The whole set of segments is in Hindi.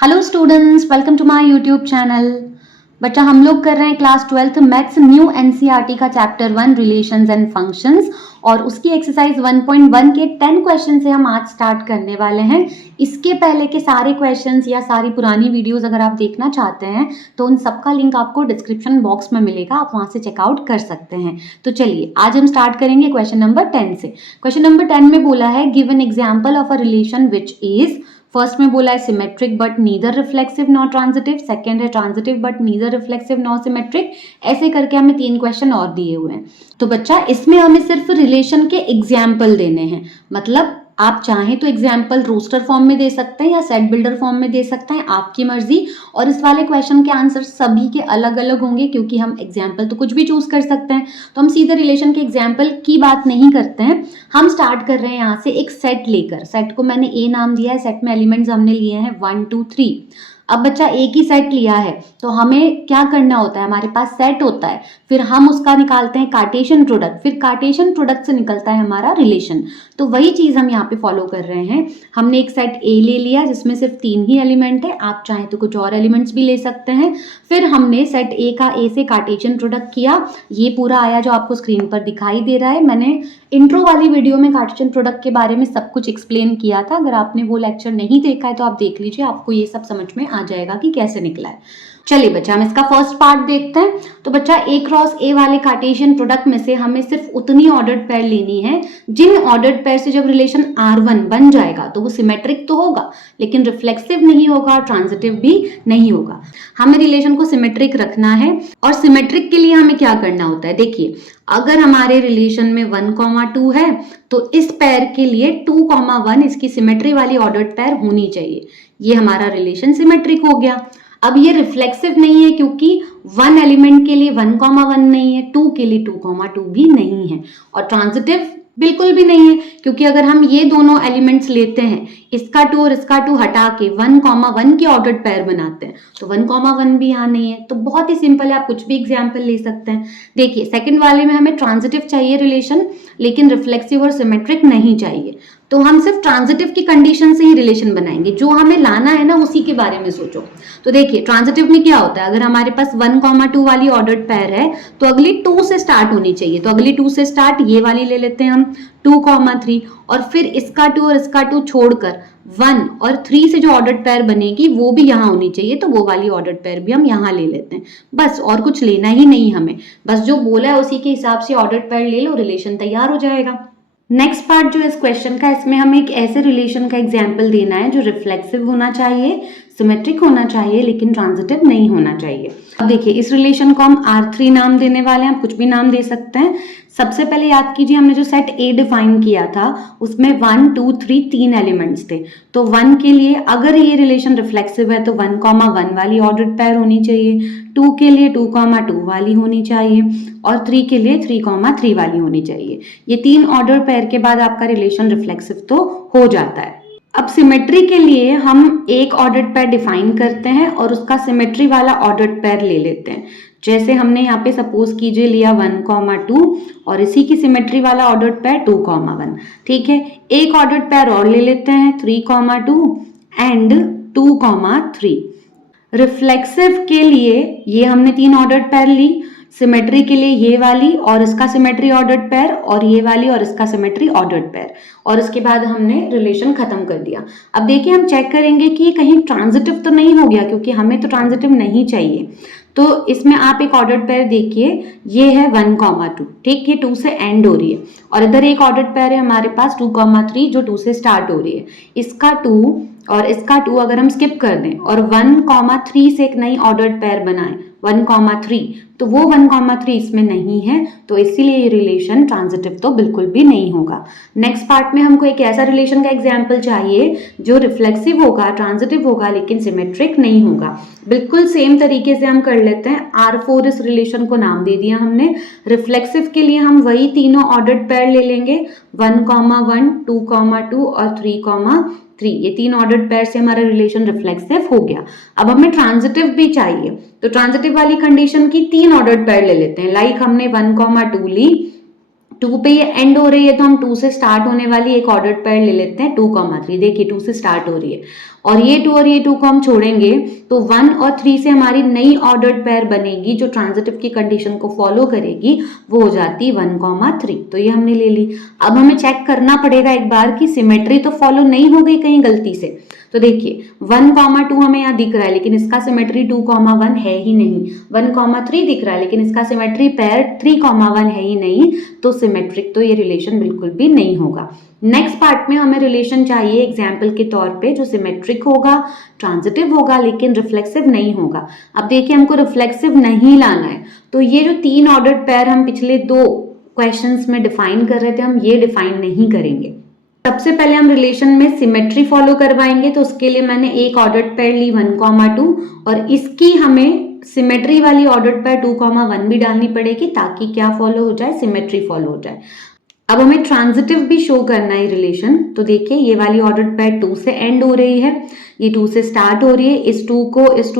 Hello students, welcome to my YouTube channel. बच्चा हम लोग कर रहे हैं class 12th maths new NCERT का चैप्टर 1 रिलेशंस एंड फंक्शंस और उसकी एक्सरसाइज 1.1 के 10 क्वेश्चन से हम आज स्टार्ट करने वाले हैं। इसके पहले के सारे क्वेश्चंस या सारी पुरानी वीडियोस अगर आप देखना चाहते हैं तो उन सबका लिंक आपको डिस्क्रिप्शन बॉक्स में मिलेगा, आप वहां से चेकआउट कर सकते हैं। तो चलिए आज हम स्टार्ट करेंगे क्वेश्चन नंबर 10 से। क्वेश्चन नंबर 10 में बोला है give an example of a relation which is, first में बोला है symmetric but neither reflexive nor transitive, second है transitive but neither reflexive nor symmetric. ऐसे करके हमें 3 क्वेश्चन और दिए हुए हैं। तो बच्चा इसमें हमें सिर्फ रिलेशन के एग्जाम्पल देने हैं, मतलब आप चाहें तो एग्जाम्पल रोस्टर फॉर्म में दे सकते हैं या सेट बिल्डर फॉर्म में दे सकते हैं, आपकी मर्जी। और इस वाले क्वेश्चन के आंसर सभी के अलग अलग होंगे क्योंकि हम एग्जाम्पल तो कुछ भी चूज कर सकते हैं। तो हम सीधे रिलेशन के एग्जाम्पल की बात नहीं करते हैं, हम स्टार्ट कर रहे हैं यहाँ से एक सेट लेकर। सेट को मैंने ए नाम दिया है, सेट में एलिमेंट्स हमने लिए हैं 1 2 3। अब बच्चा एक ही सेट लिया है तो हमें क्या करना होता है, हमारे पास सेट होता है, फिर हम उसका निकालते हैं कार्टेशियन प्रोडक्ट, फिर कार्टेशियन प्रोडक्ट से निकलता है हमारा रिलेशन। तो वही चीज हम यहाँ पे फॉलो कर रहे हैं। हमने एक सेट ए ले लिया जिसमें सिर्फ 3 ही एलिमेंट है, आप चाहें तो कुछ और एलिमेंट्स भी ले सकते हैं। फिर हमने सेट ए का ए से कार्टेशियन प्रोडक्ट किया, ये पूरा आया जो आपको स्क्रीन पर दिखाई दे रहा है। मैंने इंट्रो वाली वीडियो में कार्टेशियन प्रोडक्ट के बारे में सब कुछ एक्सप्लेन किया था, अगर आपने वो लेक्चर नहीं देखा है तो आप देख लीजिए, आपको ये सब समझ में आ जाएगा कि कैसे निकला है। चलिए बच्चा हम इसका फर्स्ट पार्ट देखते हैं। तो बच्चा ए क्रॉस ए वाले कार्टेशियन प्रोडक्ट में से हमें सिर्फ उतनी ऑर्डर्ड पेयर लेनी है जिन ऑर्डर्ड पेयर से जब रिलेशन R1 बन जाएगा तो वो सिमेट्रिक तो होगा लेकिन रिफ्लेक्सिव नहीं होगा, ट्रांजिटिव भी नहीं होगा। हमें रिलेशन को सिमेट्रिक रखना है और सिमेट्रिक के लिए हमें क्या करना होता है, देखिए अगर हमारे रिलेशन में 1, 2 है तो इस पेयर के लिए 2, 1 इसकी सिमेट्री वाली ऑर्डर्ड पेयर होनी चाहिए। ये हमारा रिलेशन सिमेट्रिक हो गया। अब ये रिफ्लेक्सिव नहीं है क्योंकि 1 एलिमेंट के लिए 1, 1 नहीं है, 2 के लिए 2, 2 भी नहीं है, और ट्रांजिटिव बिल्कुल भी नहीं है क्योंकि अगर हम ये दोनों एलिमेंट्स लेते हैं, इसका 2 और इसका 2 हटा के 1, 1 की ऑर्डर्ड पेयर बनाते हैं तो 1, 1 भी यहाँ नहीं है। तो बहुत ही सिंपल है, आप कुछ भी एग्जाम्पल ले सकते हैं। देखिए सेकंड वाले में हमें ट्रांजिटिव चाहिए रिलेशन लेकिन रिफ्लेक्सिव और सिमेट्रिक नहीं चाहिए, तो हम सिर्फ ट्रांजिटिव की कंडीशन से ही रिलेशन बनाएंगे। जो हमें लाना है ना उसी के बारे में सोचो। तो देखिए ट्रांजिटिव में क्या होता है, अगर हमारे पास 1, 2 वाली ऑर्डर्ड पेयर है तो अगली 2 से स्टार्ट होनी चाहिए, तो अगली 2 से स्टार्ट ये वाली ले लेते हैं हम 2, 3 और फिर इसका 2 और इसका 2 छोड़कर 1 और 3 से जो ऑर्डर्ड पेयर बनेगी वो भी यहाँ होनी चाहिए, तो वो वाली ऑर्डर्ड पेयर भी हम यहाँ ले लेते हैं। बस और कुछ लेना ही नहीं हमें, बस जो बोला है उसी के हिसाब से ऑर्डर्ड पेयर ले लो, रिलेशन तैयार हो जाएगा। नेक्स्ट पार्ट जो इस क्वेश्चन का, इसमें हमें एक ऐसे रिलेशन का एग्जाम्पल देना है जो रिफ्लेक्सिव होना चाहिए, सिमेट्रिक होना चाहिए लेकिन ट्रांजिटिव नहीं होना चाहिए। अब देखिए इस रिलेशन को हम R3 नाम देने वाले हैं, आप कुछ भी नाम दे सकते हैं। सबसे पहले याद कीजिए हमने जो सेट A डिफाइन किया था उसमें 1, 2, 3 3 एलिमेंट्स थे, तो 1 के लिए अगर ये रिलेशन रिफ्लेक्सिव है तो 1, 1 वाली ऑर्डर्ड पेयर होनी चाहिए, 2 के लिए 2, 2 वाली होनी चाहिए और 3 के लिए 3, 3 वाली होनी चाहिए। ये 3 ऑर्डर पेयर के बाद आपका रिलेशन रिफ्लेक्सिव तो हो जाता है। अब सिमेट्री के लिए हम एक ऑर्डर्ड पेयर डिफाइन करते हैं और उसका सिमेट्री वाला ऑर्डर्ड पेयर ले लेते हैं। जैसे हमने यहाँ पे सपोज कीजिए लिया 1, 2 और इसी की सिमेट्री वाला ऑर्डर्ड पेयर 2, 1। ठीक है, एक ऑर्डर्ड पेयर और ले लेते हैं 3, 2 एंड 2, 3। रिफ्लेक्सिव के लिए ये हमने 3 ऑर्डर्ड पेयर ली, सिमेट्री के लिए ये वाली और इसका सिमेट्री ऑर्डर्ड पेयर और ये वाली और इसका सिमेट्री ऑर्डर्ड पेयर, और इसके बाद हमने रिलेशन खत्म कर दिया। अब देखिए हम चेक करेंगे कि ये कहीं ट्रांजिटिव तो नहीं हो गया क्योंकि हमें तो ट्रांजिटिव नहीं चाहिए। तो इसमें आप एक ऑर्डर्ड पेयर देखिए, ये है 1, 2, ठीक, ये 2 से एंड हो रही है और इधर एक ऑर्डर्ड पेयर है हमारे पास 2, 3 जो 2 से स्टार्ट हो रही है। इसका 2 और इसका 2 अगर हम स्किप कर दें और 1, 3 से एक नई ऑर्डर्ड पेयर बनाएं 1, 3, तो वो 1, 3 इसमें नहीं है, तो इसीलिए ये रिलेशन ट्रांजिटिव तो बिल्कुल भी नहीं होगा। नेक्स्ट पार्ट में हमको एक ऐसा रिलेशन का एग्जाम्पल चाहिए जो रिफ्लेक्सिव होगा, ट्रांजिटिव होगा लेकिन सिमेट्रिक नहीं होगा। बिल्कुल सेम तरीके से हम कर लेते हैं। R4 इस रिलेशन को नाम दे दिया हमने। रिफ्लेक्सिव के लिए हम वही तीनों ऑर्डर्ड पेयर ले लेंगे 1, 1, 2, 2 और 3, 3। ये 3 ऑर्डर्ड पेयर से हमारा रिलेशन रिफ्लेक्सिव हो गया। अब हमें ट्रांजिटिव भी चाहिए, तो ट्रांजिटिव वाली कंडीशन की 3 ऑर्डर्ड पेयर ले लेते हैं। लाइक हमने 1, 2 ली 2 पे ये एंड हो रही है तो हम 2 से स्टार्ट होने वाली एक ऑर्डर्ड पेयर ले लेते हैं 2,3। देखिए 2 से स्टार्ट हो रही है और ये 2 और ये 2 को हम छोड़ेंगे तो 1 और 3 से हमारी नई ऑर्डर्ड पेयर बनेगी जो ट्रांजिटिव की कंडीशन को फॉलो करेगी, वो हो जाती 1,3। तो ये हमने ले ली। अब हमें चेक करना पड़ेगा एक बार कि सिमेट्री तो फॉलो नहीं हो गई कहीं गलती से। तो देखिए 1,2 हमें यहाँ दिख रहा है लेकिन इसका सिमेट्री 2,1 है ही नहीं। 1,3 दिख रहा है लेकिन इसका सिमेट्री पेयर 3,1 है ही नहीं, तो सिमेट्रिक तो ये रिलेशन बिल्कुल भी नहीं होगा। नेक्स्ट पार्ट में हमें रिलेशन चाहिए एग्जाम्पल के तौर पे जो सिमेट्रिक होगा, ट्रांजिटिव होगा लेकिन रिफ्लेक्सिव नहीं होगा। अब देखिए हमको रिफ्लेक्सिव नहीं लाना है, तो ये जो 3 ऑर्डर्ड पेयर हम पिछले 2 क्वेश्चंस में डिफाइन कर रहे थे, हम ये डिफाइन नहीं करेंगे। सबसे पहले हम रिलेशन में सिमेट्री फॉलो करवाएंगे, तो उसके लिए मैंने एक ऑर्डर्ड पेयर ली 1,2 और इसकी हमें सिमेट्री वाली ऑर्डर्ड पेयर 2,1 भी डालनी पड़ेगी ताकि क्या फॉलो हो जाए, सिमेट्री फॉलो हो जाए। अब हमें ट्रांजिटिव भी शो करना है रिलेशन, तो देखिए ये वाली ऑर्डर्ड पेयर 2 से एंड हो रही है, ये 2 से स्टार्ट हो रही है। इस 2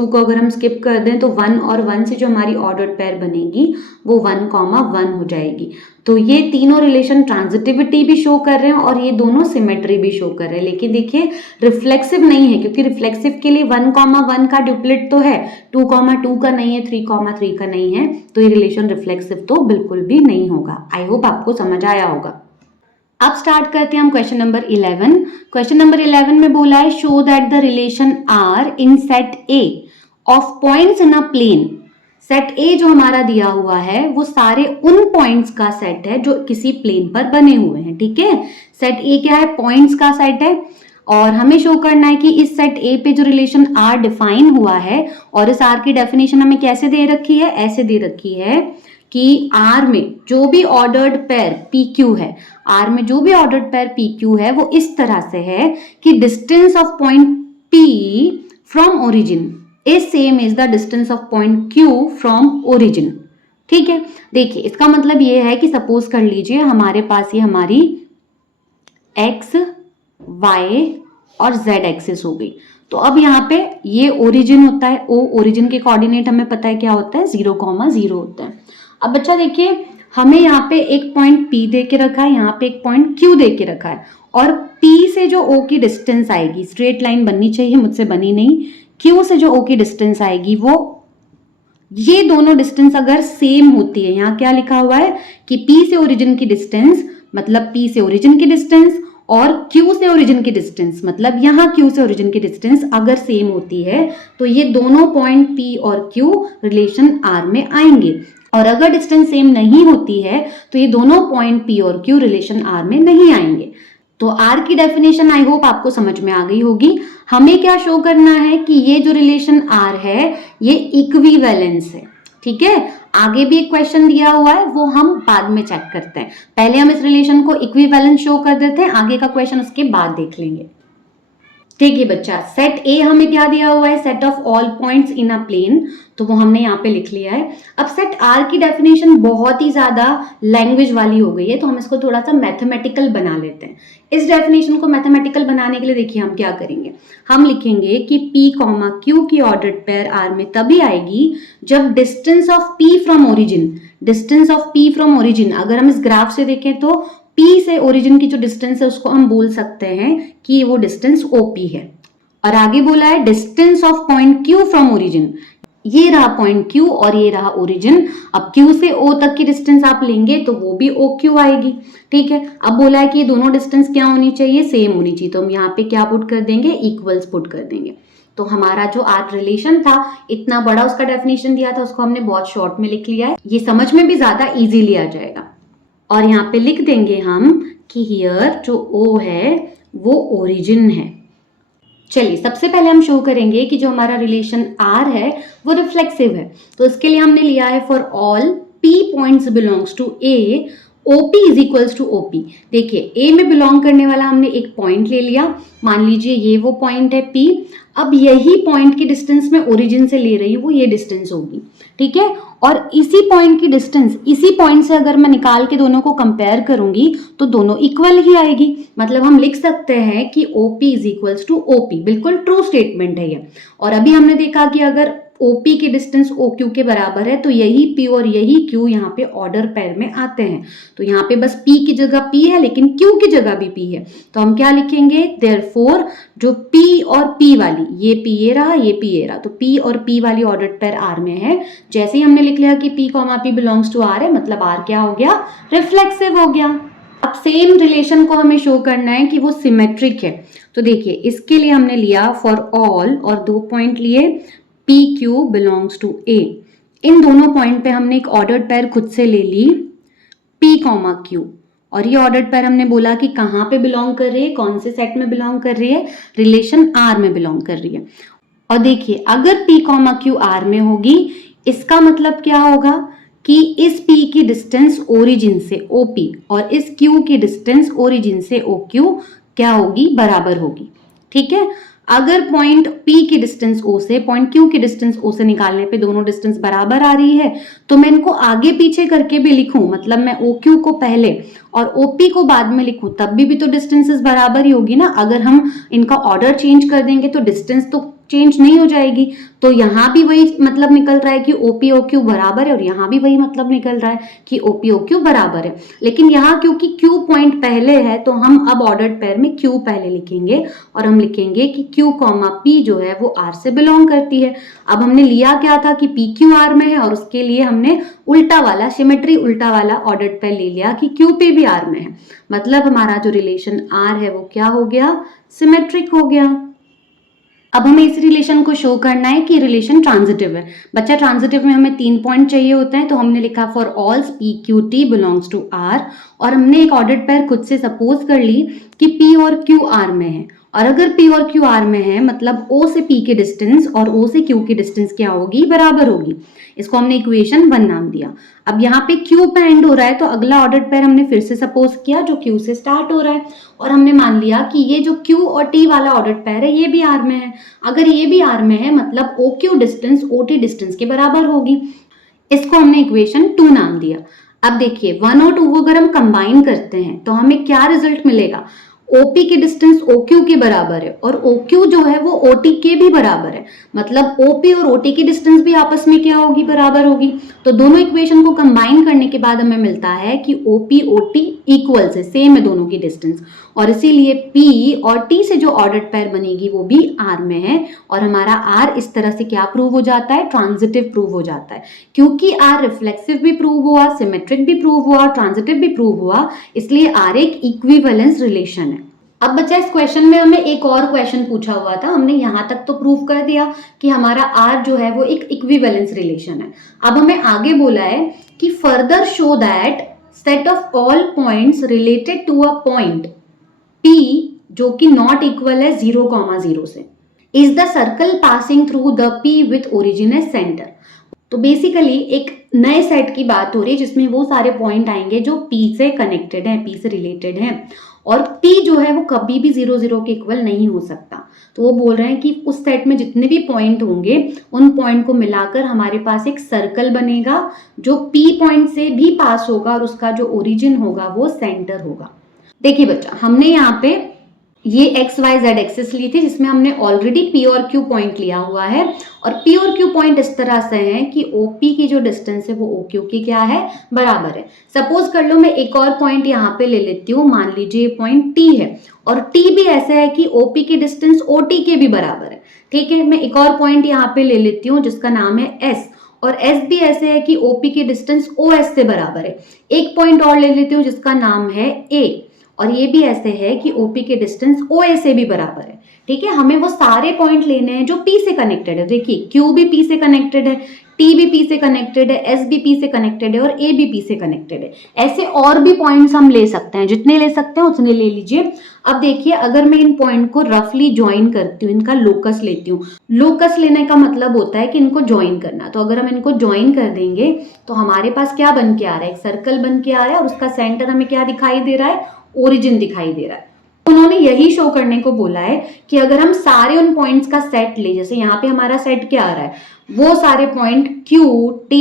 को अगर हम स्किप कर दें तो 1 और 1 से जो हमारी ऑर्डर्ड पेयर बनेगी वो 1,1 हो जाएगी। तो ये तीनों रिलेशन ट्रांजिटिविटी भी शो कर रहे हैं और ये दोनों सिमेट्री भी शो कर रहे हैं, लेकिन देखिए रिफ्लेक्सिव नहीं है क्योंकि रिफ्लेक्सिव के लिए 1,1 का ड्यूप्लेट तो है, 2,2 का नहीं है, 3,3 का नहीं है, तो ये रिलेशन रिफ्लेक्सिव तो बिल्कुल भी नहीं होगा। आई होप आपको समझ आया होगा। अब स्टार्ट करते हैं हम क्वेश्चन नंबर 11। क्वेश्चन नंबर 11 में बोला है show that the relation are in set A of points in a plane. Set A जो हमारा दिया हुआ है वो सारे उन पॉइंट्स का सेट है जो किसी प्लेन पर बने हुए हैं, ठीक है। सेट ए क्या है, पॉइंट्स का सेट है और हमें शो करना है कि इस सेट ए पे जो रिलेशन आर डिफाइन हुआ है, और इस आर की डेफिनेशन हमें कैसे दे रखी है, ऐसे दे रखी है कि आर में जो भी ऑर्डर्ड पेयर पी क्यू है, आर में जो भी ऑर्डर्ड पेयर पी क्यू है वो इस तरह से है कि distance of point P from origin is same is the distance of point Q from origin, ठीक है। देखिए इसका मतलब ये है कि सपोज कर लीजिए हमारे पास ये हमारी एक्स, वाई और जेड एक्सिस हो गई। तो अब यहाँ पे ये ओरिजिन होता है, ओ ओरिजिन के कोऑर्डिनेट हमें पता है क्या होता है, 0,0 होता है। अब बच्चा देखिए हमें यहाँ पे एक पॉइंट P दे के रखा है, यहाँ पे एक पॉइंट Q दे के रखा है और P से जो O की डिस्टेंस आएगी, स्ट्रेट लाइन बननी चाहिए, मुझसे बनी नहीं, Q से जो O की डिस्टेंस आएगी वो, ये दोनों डिस्टेंस अगर सेम होती है, यहाँ क्या लिखा हुआ है कि P से ओरिजिन की डिस्टेंस मतलब P से ओरिजिन की डिस्टेंस और Q से ओरिजिन की डिस्टेंस मतलब यहाँ Q से ओरिजिन की डिस्टेंस अगर सेम होती है तो ये दोनों पॉइंट P और Q रिलेशन R में आएंगे, और अगर डिस्टेंस सेम नहीं होती है तो ये दोनों पॉइंट P और Q रिलेशन R में नहीं आएंगे। तो R की डेफिनेशन आई होप आपको समझ में आ गई होगी। हमें क्या शो करना है कि ये जो रिलेशन R है ये इक्विवेलेंस है, ठीक है। आगे भी एक क्वेश्चन दिया हुआ है वो हम बाद में चेक करते हैं, पहले हम इस रिलेशन को इक्विवेलेंस शो कर देते हैं, आगे का क्वेश्चन उसके बाद देख लेंगे। ठीक है बच्चा, सेट ए हमें क्या दिया हुआ है, set of all points in a plane, तो वो हमने यहाँ पे लिख लिया है। अब सेट आर की डेफिनेशन बहुत ही ज्यादा लैंग्वेज वाली हो गई है तो हम इसको थोड़ा सा मैथमेटिकल बना लेते हैं। इस डेफिनेशन को मैथमेटिकल बनाने के लिए देखिए हम क्या करेंगे, हम लिखेंगे कि P, Q की ऑर्डर्ड पेयर आर में तभी आएगी जब distance of P from origin, distance of P from origin, अगर हम इस ग्राफ से देखें तो P से ओरिजिन की जो डिस्टेंस है उसको हम बोल सकते हैं कि वो डिस्टेंस OP है। और आगे बोला है distance of point Q from origin, ये रहा पॉइंट Q और ये रहा ओरिजिन। अब Q से O तक की डिस्टेंस आप लेंगे तो वो भी OQ आएगी, ठीक है। अब बोला है कि ये दोनों डिस्टेंस क्या होनी चाहिए, सेम होनी चाहिए, तो हम यहाँ पे क्या पुट कर देंगे, इक्वल्स पुट कर देंगे। तो हमारा जो आर रिलेशन था इतना बड़ा उसका डेफिनेशन दिया था उसको हमने बहुत शॉर्ट में लिख लिया है, ये समझ में भी ज्यादा इजीली आ जाएगा। और यहाँ पे लिख देंगे हम कि हियर जो O है वो ओरिजिन है। चलिए सबसे पहले हम शो करेंगे कि जो हमारा रिलेशन R है वो रिफ्लेक्सिव है, तो इसके लिए हमने लिया है for all P points belongs to A OP is equals to OP। देखिए A में बिलोंग करने वाला हमने एक पॉइंट ले लिया, मान लीजिए ये वो पॉइंट है P, अब यही पॉइंट की डिस्टेंस में ओरिजिन से ले रही हूँ वो ये डिस्टेंस होगी, ठीक है। और इसी पॉइंट की डिस्टेंस इसी पॉइंट से अगर मैं निकाल के दोनों को कंपेयर करूंगी तो दोनों इक्वल ही आएगी, मतलब हम लिख सकते हैं कि OP is equals to OP, बिल्कुल ट्रू स्टेटमेंट है ये। और अभी हमने देखा कि अगर OP की डिस्टेंस OQ के बराबर है, तो यही P और यही Q यहाँ पे ऑर्डर पेयर में आते हैं। तो यहाँ पे बस P की जगह P है, लेकिन Q की जगह भी P है, तो हम क्या लिखेंगे, देयरफॉर जो P और P वाली, ये P ये रहा, ये P ये रहा, तो P और P वाली ऑर्डर पेयर R में है। जैसे ही हमने लिख लिया कि P, P belongs to R है, मतलब R क्या हो गया, रिफ्लेक्सिव हो गया। अब सेम रिलेशन को हमें शो करना है कि वो सिमेट्रिक है। तो देखिए, इसके लिए हमने लिया फॉर ऑल और 2 पॉइंट लिए P Q belongs to A। इन दोनों पॉइंट पे हमने एक ऑर्डर्ड पेयर खुद से ले ली P, Q, और ये ऑर्डर्ड पेयर हमने बोला कि कहाँ पे बिलोंग कर रही है, कौन से सेट में बिलोंग कर रही है, रिलेशन R में बिलोंग कर रही है। और देखिए, अगर P, Q R में होगी, इसका मतलब क्या होगा कि इस P की डिस्टेंस ओरिजिन से OP और इस Q की डिस्टेंस ओरिजिन से OQ क्या होगी, बराबर होगी। ठीक है, अगर पॉइंट P की डिस्टेंस O से पॉइंट Q की डिस्टेंस O से निकालने पे दोनों डिस्टेंस बराबर आ रही है, तो मैं इनको आगे पीछे करके भी लिखूं, मतलब मैं OQ को पहले और OP को बाद में लिखूं, तब भी तो डिस्टेंसेस बराबर ही होगी ना। अगर हम इनका ऑर्डर चेंज कर देंगे तो डिस्टेंस तो चेंज नहीं हो जाएगी। तो यहाँ भी वही मतलब निकल रहा है कि OP OQ बराबर है, और यहाँ भी वही मतलब निकल रहा है कि OP OQ बराबर है। लेकिन यहाँ क्योंकि Q पॉइंट पहले है, तो हम अब ऑर्डर्ड पेयर में Q पहले लिखेंगे, और हम लिखेंगे कि Q, P जो है वो R से बिलोंग करती है। अब हमने लिया क्या था कि PQ R में है, और उसके लिए हमने उल्टा वाला, सिमेट्री उल्टा वाला ऑर्डर्ड पेयर ले लिया कि QP भी R में है, मतलब हमारा जो रिलेशन R है वो क्या हो गया, सिमेट्रिक हो गया। अब हमें इस रिलेशन को शो करना है कि रिलेशन ट्रांजिटिव है। बच्चा, ट्रांजिटिव में हमें 3 पॉइंट चाहिए होते हैं, तो हमने लिखा for all P Q T belongs to R, और हमने एक ऑर्डर्ड पेयर खुद से सपोज कर ली कि P और Q R में है, और अगर P और Q R में है मतलब O से P की डिस्टेंस और O से Q की डिस्टेंस क्या होगी, बराबर होगी। इसको हमने इक्वेशन 1 नाम दिया। अब यहाँ पे Q पे एंड हो रहा है, तो अगला ऑर्डर्ड पेयर हमने फिर से सपोज किया जो Q से स्टार्ट हो रहा है, और हमने मान लिया कि ये जो Q और T वाला ऑर्डर्ड पेयर है ये भी R में है। अगर ये भी R में है मतलब OQ डिस्टेंस OT डिस्टेंस के बराबर होगी। इसको हमने इक्वेशन 2 नाम दिया। अब देखिए, 1 और 2 को अगर हम कंबाइन करते हैं तो हमें क्या रिजल्ट मिलेगा, OP की डिस्टेंस OQ के बराबर है, और OQ जो है वो OT के भी बराबर है, मतलब OP और OT की डिस्टेंस भी आपस में क्या होगी, बराबर होगी। तो दोनों इक्वेशन को कंबाइन करने के बाद हमें मिलता है कि OP OT इक्वल से सेम है दोनों की डिस्टेंस, और इसीलिए P और T से जो ऑर्डर्ड पेयर बनेगी वो भी R में है, और हमारा R इस तरह से क्या प्रूव हो जाता है, ट्रांजिटिव प्रूव हो जाता है। क्योंकि R रिफ्लेक्सिव भी प्रूव हुआ, सिमेट्रिक भी प्रूव हुआ, ट्रांजिटिव भी प्रूव हुआ, इसलिए R एक इक्विवेलेंस रिलेशन है। अब बच्चा, इस क्वेश्चन में हमें एक और क्वेश्चन पूछा हुआ था, हमने यहाँ तक तो प्रूव कर दिया कि हमारा R जो है वो एक इक्विवेलेंस रिलेशन है। अब हमें आगे बोला है कि further show that set of all points related to a point P जो कि नॉट इक्वल है 0,0 से, is the circle passing through the P with origin as centre. तो बेसिकली एक नए सेट की बात हो रही है जिसमें वो सारे पॉइंट आएंगे जो P से कनेक्टेड हैं, P से रिलेटेड हैं, और P जो है वो कभी भी 0,0 के इक्वल नहीं हो सकता। तो वो बोल रहे हैं कि उस सेट में जितने भी पॉइंट होंगे उन पॉइंट को मिलाकर हमारे पास एक सर्कल बनेगा जो P पॉइंट से भी पास होगा, और उसका जो ओरिजिन होगा वो सेंटर होगा। देखिए बच्चा, हमने यहाँ पे ये XYZ एक्सिस ली थी जिसमें हमने ऑलरेडी P और Q पॉइंट लिया हुआ है, और P और Q पॉइंट इस तरह से हैं कि OP की जो डिस्टेंस है वो OQ की क्या है, बराबर है। सपोज कर लो मैं एक और पॉइंट यहाँ पे ले लेती हूँ, मान लीजिए पॉइंट T है, और T भी ऐसा है कि OP की डिस्टेंस OT के भी बराबर है। ठीक है, मैं एक और पॉइंट यहाँ पे ले लेती हूँ जिसका नाम है S, और S भी ऐसे है कि OP की डिस्टेंस OS से बराबर है। एक पॉइंट और ले लेती हूँ जिसका नाम है A, और ये भी ऐसे है कि OP के डिस्टेंस OA से भी बराबर है। ठीक है, हमें वो सारे पॉइंट लेने हैं जो P से कनेक्टेड है। देखिए, Q भी P से कनेक्टेड है, T भी P से कनेक्टेड है, S भी P से कनेक्टेड है, और A भी P से कनेक्टेड है। ऐसे और भी पॉइंट्स हम ले सकते हैं, जितने ले सकते हैं उतने ले लीजिए। अब देखिए, अगर मैं इन पॉइंट को रफली ज्वाइन करती हूँ, इनका लोकस लेती हूँ। लोकस लेने का मतलब होता है कि इनको ज्वाइन करना। तो अगर हम इनको ज्वाइन कर देंगे तो हमारे पास क्या बन के आ रहा है, एक सर्कल बन के आ रहा है, और उसका सेंटर हमें क्या दिखाई दे रहा है, ओरिजिन दिखाई दे रहा है। उन्होंने यही शो करने को बोला है कि अगर हम सारे उन पॉइंट्स का सेट ले, जैसे यहाँ पे हमारा सेट क्या आ रहा है, वो सारे पॉइंट Q, T,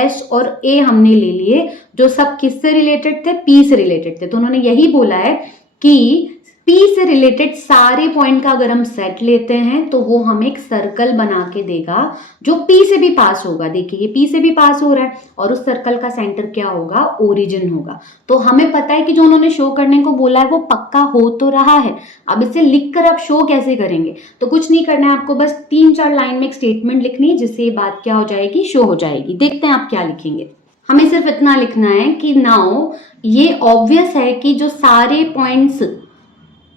S और A हमने ले लिए जो सब किससे रिलेटेड थे, P से रिलेटेड थे। तो उन्होंने यही बोला है कि P से रिलेटेड सारे पॉइंट का अगर हम सेट लेते हैं तो वो हमें एक सर्कल बना के देगा जो P से भी पास होगा। देखिए ये P से भी पास हो रहा है और उस सर्कल का सेंटर क्या होगा, ओरिजिन होगा। तो हमें पता है कि जो उन्होंने शो करने को बोला है वो पक्का हो तो रहा है। अब इसे लिखकर आप शो कैसे करेंगे, तो कुछ नहीं करना है आपको, बस 3-4 लाइन में एक स्टेटमेंट लिखनी है जिससे ये बात क्या हो जाएगी, शो हो जाएगी। देखते हैं आप क्या लिखेंगे। हमें सिर्फ इतना लिखना है कि नाउ ये ऑब्वियस है कि जो सारे पॉइंट्स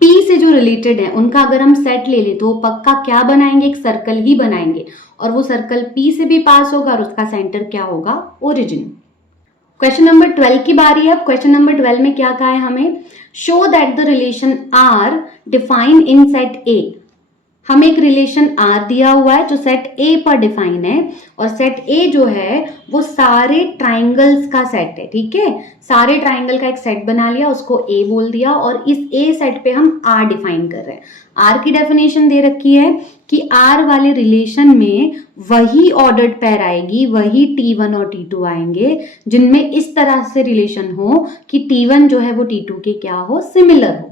P से जो रिलेटेड है उनका अगर हम सेट ले ले तो वो पक्का क्या बनाएंगे, एक सर्कल ही बनाएंगे और वो सर्कल P से भी पास होगा और उसका सेंटर क्या होगा, ओरिजिन। क्वेश्चन नंबर 12 की बारी है। अब क्वेश्चन नंबर 12 में क्या कहा है हमें, show that the relation are define in set A. हमें एक रिलेशन आर दिया हुआ है जो सेट ए पर डिफाइन है और सेट ए जो है वो सारे ट्राइंगल्स का सेट है। ठीक है, सारे ट्राइंगल का एक सेट बना लिया, उसको ए बोल दिया और इस ए सेट पे हम आर डिफाइन कर रहे हैं। आर की डेफिनेशन दे रखी है कि आर वाले रिलेशन में वही ऑर्डर्ड पेयर आएगी, वही T1 और T2 आएंगे जिनमें इस तरह से रिलेशन हो कि T1 जो है वो T2 के क्या हो, सिमिलर हो।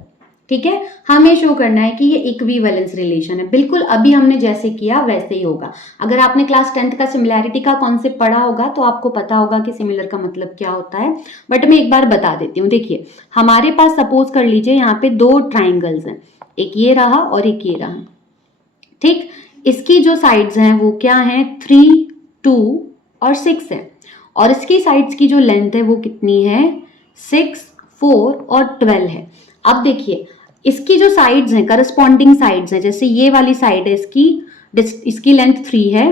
ठीक है, हमें शो करना है कि ये इक्विवेलेंस रिलेशन है। बिल्कुल अभी हमने जैसे किया वैसे ही होगा। अगर आपने क्लास 10th का सिमिलैरिटी का कॉन्सेप्ट पढ़ा होगा तो आपको पता होगा कि सिमिलर का मतलब क्या होता है, बट मैं एक बार बता देती हूँ। देखिए हमारे पास सपोज कर लीजिए यहाँ पे 2 ट्राइंगल्स हैं, एक ये रहा और एक ये रहा। ठीक, इसकी जो साइड्स हैं वो क्या हैं, 3, 2 और 6 है और इसकी साइड्स की जो लेंथ है वो कितनी है, 6, 4 और 12 है। अब देखिए इसकी जो साइड्स हैं, करस्पॉन्डिंग साइड्स हैं, जैसे ये वाली साइड है इसकी लेंथ 3 है,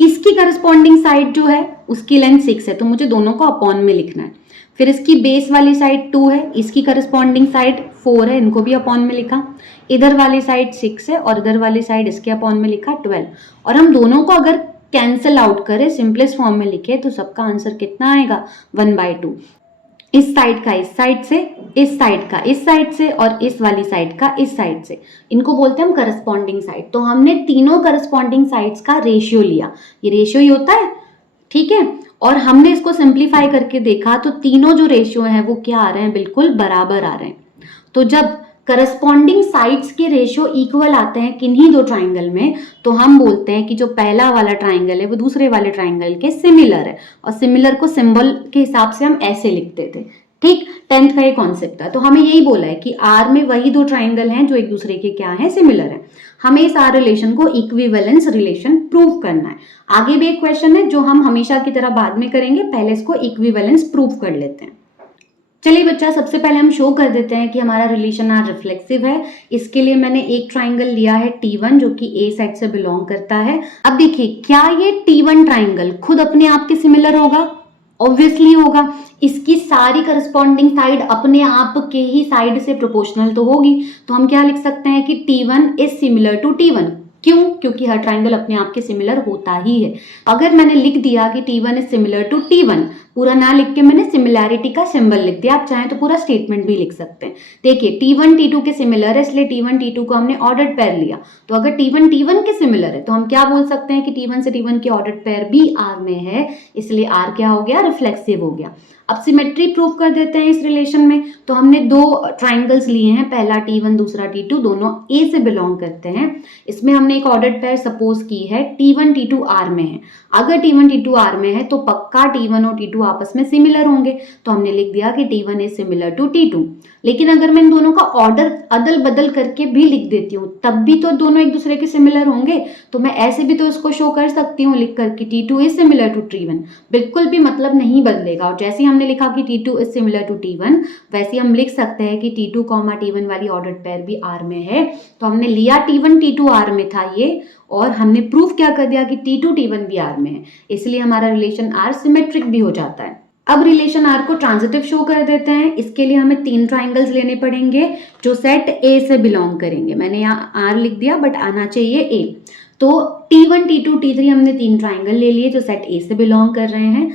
इसकी करस्पॉन्डिंग साइड जो है उसकी लेंथ 6 है, तो मुझे दोनों को अपॉन में लिखना है। फिर इसकी बेस वाली साइड 2 है, इसकी करस्पॉन्डिंग साइड 4 है, इनको भी अपॉन में लिखा। इधर वाली साइड 6 है और इधर वाली साइड इसके अपॉन में लिखा 12। और हम दोनों को अगर कैंसिल आउट करें, सिंपलेस्ट फॉर्म में लिखे, तो सबका आंसर कितना आएगा, 1/2। इस साइड का इस साइड से, इस साइड का इस साइड से और इस वाली साइड का इस साइड से, इनको बोलते हैं हम करस्पॉन्डिंग साइड। तो हमने तीनों करस्पॉन्डिंग साइड्स का रेशियो लिया, ये रेशियो ही होता है। ठीक है, और हमने इसको सिंप्लीफाई करके देखा तो तीनों जो रेशियो हैं वो क्या आ रहे हैं, बिल्कुल बराबर आ रहे हैं। तो जब करस्पॉन्डिंग साइड्स के रेशियो इक्वल आते हैं किन्हीं 2 ट्राइंगल में, तो हम बोलते हैं कि जो पहला वाला ट्राइंगल है वो दूसरे वाले ट्राइंगल के सिमिलर है। और सिमिलर को सिंबल के हिसाब से हम ऐसे लिखते थे। ठीक, 10th का ये कॉन्सेप्ट था। तो हमें यही बोला है कि आर में वही 2 ट्राइंगल हैं जो एक दूसरे के क्या है, सिमिलर है। हमें इस आर रिलेशन को इक्विवेलेंस रिलेशन प्रूव करना है। आगे भी एक क्वेश्चन है जो हम हमेशा की तरह बाद में करेंगे, पहले इसको इक्विवेलेंस प्रूव कर लेते हैं। चलिए बच्चा, सबसे पहले हम शो कर देते हैं कि हमारा रिलेशन आर रिफ्लेक्सिव है। इसके लिए मैंने एक ट्राइंगल लिया है T1 जो कि ए सेट से बिलोंग करता है। अब देखिए क्या ये T1 ट्राइंगल खुद अपने आप के सिमिलर होगा, ऑब्वियसली होगा। इसकी सारी करस्पॉन्डिंग साइड अपने आप के ही साइड से प्रोपोर्शनल तो होगी। तो हम क्या लिख सकते हैं कि T1 is similar to T1। क्यों? क्योंकि हर ट्राइंगल अपने आप के सिमिलर होता ही है। अगर मैंने लिख दिया कि T1 is similar to T1, पूरा ना लिख के मैंने सिमिलैरिटी का सिंबल लिख दिया, आप चाहें तो पूरा स्टेटमेंट भी लिख सकते हैं। देखिए T1 T2 के सिमिलर है, इसलिए T1 T2 को हमने ऑर्डर्ड पेयर लिया। तो अगर T1 T1 के सिमिलर है तो हम क्या बोल सकते हैं कि T1 से T1 के ऑर्डर्ड पेयर भी R में है, इसलिए R क्या हो गया, रिफ्लेक्सिव हो गया। अब सिमेट्री प्रूव कर देते हैं इस रिलेशन में। तो हमने 2 ट्राइंगल्स लिए हैं, पहला T1 दूसरा T2, दोनों A से बिलोंग करते हैं। इसमें हमने एक ऑर्डर्ड पेयर सपोज की है T1 T2 R में है। अगर T1 T2 R में है तो पक्का T1 और T2 आपस में सिमिलर होंगे। तो हमने लिख दिया कि T1 is similar to T2। लेकिन अगर मैं इन दोनों का ऑर्डर अदल बदल करके भी लिख देती हूँ तब भी तो दोनों एक दूसरे के सिमिलर होंगे। तो मैं ऐसे भी तो इसको शो कर सकती हूँ लिख कर कि T2 is similar to T1। बिल्कुल भी मतलब नहीं बदलेगा। और जैसे हमने लिखा कि T2 is similar to T1, वैसे हम लिख सकते हैं कि T2, T1 वाली ऑर्डर्ड पेयर भी R में है। तो हमने लिया T1 T2 R में था ये, और हमने प्रूफ क्या कर दिया कि T2 T1 भी R में है, इसलिए हमारा रिलेशन R सिमेट्रिक भी हो जाता है। अब रिलेशन R को ट्रांजिटिव शो कर देते हैं। इसके लिए हमें 3 ट्राइंगल्स लेने पड़ेंगे जो सेट A से बिलोंग करेंगे। मैंने यहाँ R लिख दिया बट आना चाहिए A। तो T1 T2 T3 हमने 3 ट्राइंगल ले लिए जो सेट A से बिलोंग कर रहे हैं।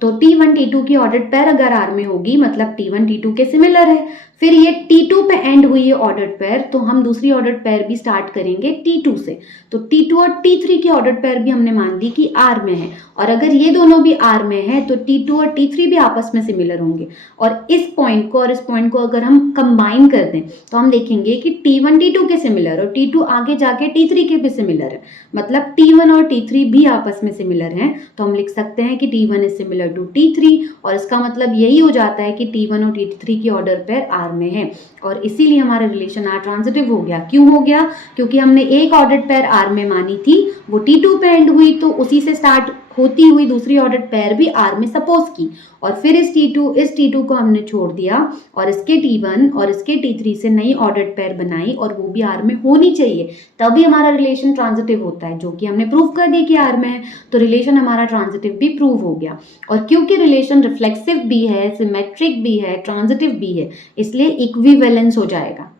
तो T1 T2 की ऑर्डर्ड पेयर अगर R में होगी मतलब T1 T2 के सिमिलर है। फिर ये T2 पे एंड हुई है ऑर्डर्ड पेयर, तो हम दूसरी ऑर्डर्ड पेयर भी स्टार्ट करेंगे T2 से। तो T2 और T3 की ऑर्डर्ड पेयर भी हमने मान ली कि R में है, और अगर ये दोनों भी R में है तो T2 और T3 भी आपस में सिमिलर होंगे। और इस पॉइंट को और इस पॉइंट को अगर हम कंबाइन कर दें तो हम देखेंगे कि T1 T2 के सिमिलर और T2 आगे जाके T3 के भी सिमिलर है, मतलब T1 और T3 भी आपस में सिमिलर हैं। तो हम लिख सकते हैं कि T1 is similar to T3, और इसका मतलब यही हो जाता है कि T1 और T3 की ऑर्डर पेयर R में है, और इसीलिए हमारा रिलेशन R ट्रांजिटिव हो गया। क्यों हो गया? क्योंकि हमने एक ऑर्डर्ड पेयर R में मानी थी, वो T2 पे एंड हुई, तो उसी से स्टार्ट होती हुई दूसरी ऑर्डर्ड पेयर भी R में सपोज की, और फिर इस T2 को हमने छोड़ दिया और इसके T1 और इसके T3 से नई ऑर्डर्ड पेयर बनाई, और वो भी R में होनी चाहिए, तभी हमारा रिलेशन ट्रांजिटिव होता है, जो कि हमने प्रूव कर दिया कि R में है। तो रिलेशन हमारा ट्रांजिटिव भी प्रूव हो गया। और क्योंकि रिलेशन रिफ्लेक्सिव भी है, सिमेट्रिक भी है, ट्रांजिटिव भी है, इसलिए इक्विवेलेंस हो जाएगा।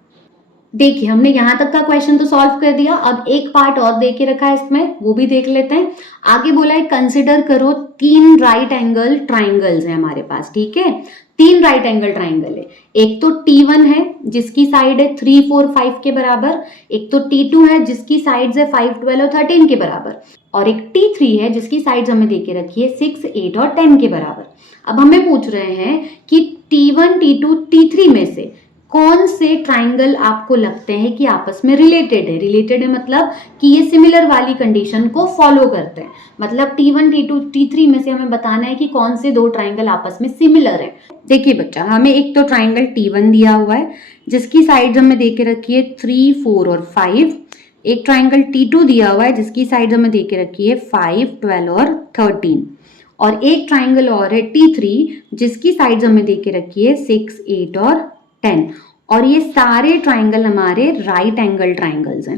देखिए हमने यहाँ तक का क्वेश्चन तो सॉल्व कर दिया, अब एक पार्ट और दे के रखा है इसमें, वो भी देख लेते हैं। आगे बोला है कंसिडर करो 3 राइट एंगल ट्राइंगल्स हैं हमारे पास, ठीक है। 3 राइट एंगल ट्राइंगल है, एक तो T1 है जिसकी साइड है 3, 4, 5 के बराबर, एक तो T2 है जिसकी साइड्स है 5, 12 और 13 के बराबर, और एक T3 है जिसकी साइड्स हमें दे के रखी है 6, 8 और 10 के बराबर। अब हमें पूछ रहे हैं कि T1, T2, T3 में से कौन से ट्राइंगल आपको लगते हैं कि आपस में रिलेटेड है। रिलेटेड है मतलब कि ये सिमिलर वाली कंडीशन को फॉलो करते हैं, मतलब T1, T2, T3 में से हमें बताना है कि कौन से 2 ट्राइंगल आपस में सिमिलर है। देखिए बच्चा, हमें एक तो ट्राइंगल T1 दिया हुआ है जिसकी साइड हमें दे के रखी है 3, 4 और 5। एक ट्राइंगल T2 दिया हुआ है जिसकी साइड हमें दे के रखी है 5, 12 और 13, और एक ट्राइंगल और है T3 जिसकी साइड हमें दे के रखी है 6, 8 और 10, और ये सारे ट्राइंगल हमारे राइट एंगल ट्राइंगल्स हैं।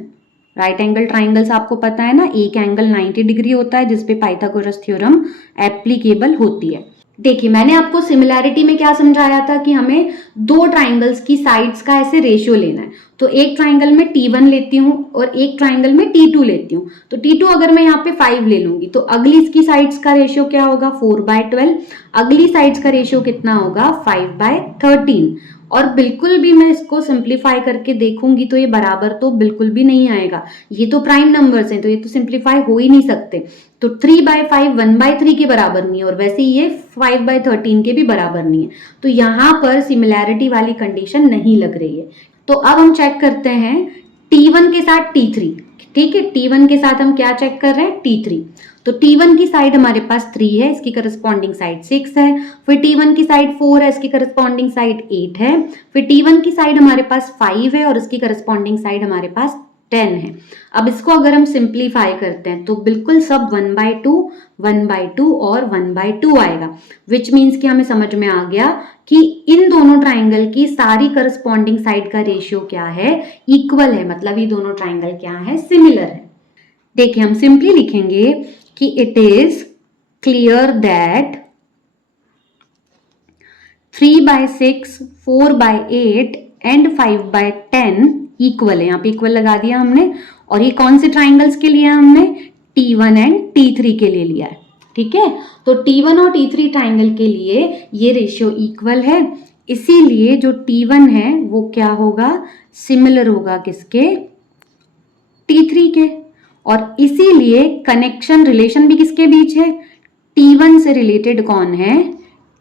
राइट एंगल ट्राइंगल्स आपको पता है ना, एक एंगल 90 डिग्री होता है जिसपे पाइथागोरस थ्योरम एप्लीकेबल होती है। देखिए मैंने आपको सिमिलैरिटी में क्या समझाया था कि हमें 2 ट्राइंगल्स की साइड्स का ऐसे रेशियो लेना है। तो एक ट्राइंगल में T1 लेती हूँ और एक ट्राइंगल में T2 लेती हूँ। तो T2 अगर मैं यहाँ पे 5 ले लूंगी तो अगली इसकी साइड्स का रेशियो क्या होगा, 4/12। अगली साइड्स का रेशियो कितना होगा, 5/13। और बिल्कुल भी मैं इसको सिंप्लीफाई करके देखूंगी तो ये बराबर तो बिल्कुल भी नहीं आएगा, ये तो प्राइम नंबर्स हैं तो ये तो सिंप्लीफाई हो ही नहीं सकते। तो 3/5 1/3 के बराबर नहीं है, और वैसे ही ये 5/13 के भी बराबर नहीं है। तो यहाँ पर सिमिलैरिटी वाली कंडीशन नहीं लग रही है। तो अब हम चेक करते हैं T1 के साथ T3, ठीक है। T1 के साथ हम क्या चेक कर रहे हैं, T3। तो T1 की साइड हमारे पास 3 है, इसकी करस्पॉन्डिंग साइड 6 है। फिर T1 की साइड 4 है, इसकी करस्पॉन्डिंग साइड 8 है। फिर T1 की साइड हमारे पास 5 है और इसकी करस्पॉन्डिंग साइड हमारे पास 10 है। अब इसको अगर हम सिंप्लीफाई करते हैं तो बिल्कुल सब 1/2, 1/2 और 1/2 आएगा, विच मीन्स कि हमें समझ में आ गया कि इन दोनों ट्राइंगल की सारी करस्पॉन्डिंग साइड का रेशियो क्या है, इक्वल है, मतलब ये दोनों ट्राइंगल क्या है, सिमिलर है। देखिए हम सिंपली लिखेंगे कि it is clear that 3/6, 4/8 and 5/10 equal है। यहाँ पे इक्वल लगा दिया हमने, और ये कौन से ट्राइंगल्स के लिए हमने, T1 एंड T3 के लिए लिया है, ठीक है। तो T1 और T3 ट्राइंगल के लिए ये रेशियो इक्वल है, इसीलिए जो T1 है वो क्या होगा, सिमिलर होगा किसके, T3 के, और इसीलिए कनेक्शन रिलेशन भी किसके बीच है, T1 से रिलेटेड कौन है,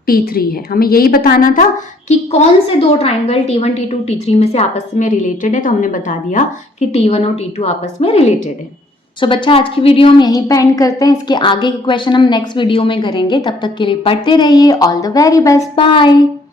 T3 है। हमें यही बताना था कि कौन से 2 ट्राइंगल T1, T2, T3 में से आपस में रिलेटेड है, तो हमने बता दिया कि T1 और T2 आपस में रिलेटेड है। सो बच्चा आज की वीडियो हम यहीं पे एंड करते हैं, इसके आगे के क्वेश्चन हम नेक्स्ट वीडियो में करेंगे। तब तक के लिए पढ़ते रहिए। All the very best, bye.